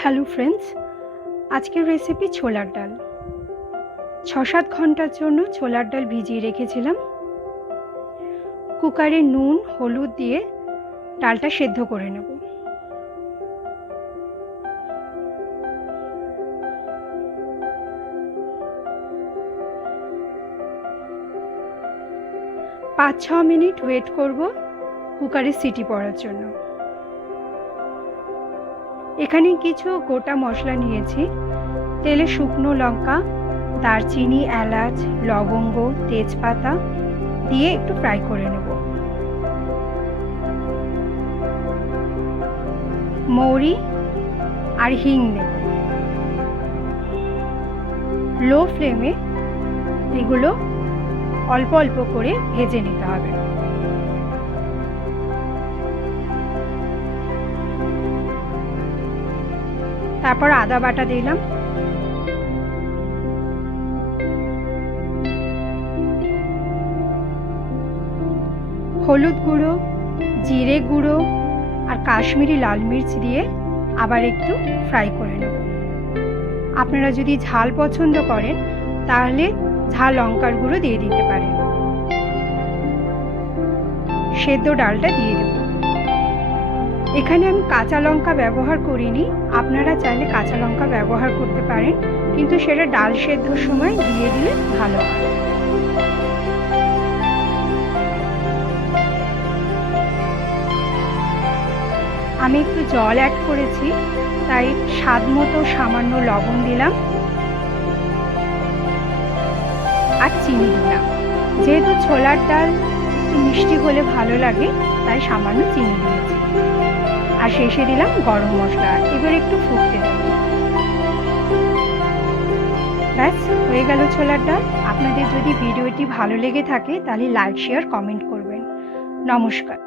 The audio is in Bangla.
হ্যালো ফ্রেন্ডস, আজকের রেসিপি ছোলার ডাল। ৬-৭ ঘন্টার জন্য ছোলার ডাল ভিজিয়ে রেখেছিলাম। কুকারে নুন হলুদ দিয়ে ডালটা সেদ্ধ করে নেব। পাঁচ ৬ মিনিট ওয়েট করব কুকারে সিটি পড়ার জন্য। এখানে কিছু গোটা মশলা নিয়েছি। তেলে শুকনো লঙ্কা, দারচিনি, এলাচ, লবঙ্গ, তেজপাতা দিয়ে একটু ফ্রাই করে নেব। মৌরি আর হিং নেব। লো ফ্লেমে এগুলো অল্প অল্প করে ভেজে নিতে হবে। তারপর আদা বাটা দিলাম, হলুদ গুঁড়ো, জিরে গুঁড়ো আর কাশ্মীরি লাল মির্চ দিয়ে আবার একটু ফ্রাই করে নেব। আপনারা যদি ঝাল পছন্দ করেন তাহলে ঝাল লঙ্কার গুঁড়ো দিয়ে দিতে পারেন। সেদ্ধ ডালটা দিয়ে দেব। এখানে আমি কাঁচা লঙ্কা ব্যবহার করিনি, আপনারা চাইলে কাঁচা লঙ্কা ব্যবহার করতে পারেন, কিন্তু সেটা ডাল সেদ্ধর সময় দিয়ে দিলে ভালো হয়। আমি একটু জল অ্যাড করেছি, তাই স্বাদ মতো সামান্য লবণ দিলাম আর চিনি দিলাম। যেহেতু ছোলার ডাল একটু মিষ্টি হলে ভালো লাগে, তাই সামান্য চিনি দিয়েছি। আর শেষে দিলাম গরম মশলা। এবার একটু ফুটতে দেব। ব্যাস হয়ে গেল ছোলার ডাল। আপনাদের যদি ভিডিওটি ভালো লেগে থাকে তাহলে লাইক শেয়ার কমেন্ট করবেন। নমস্কার।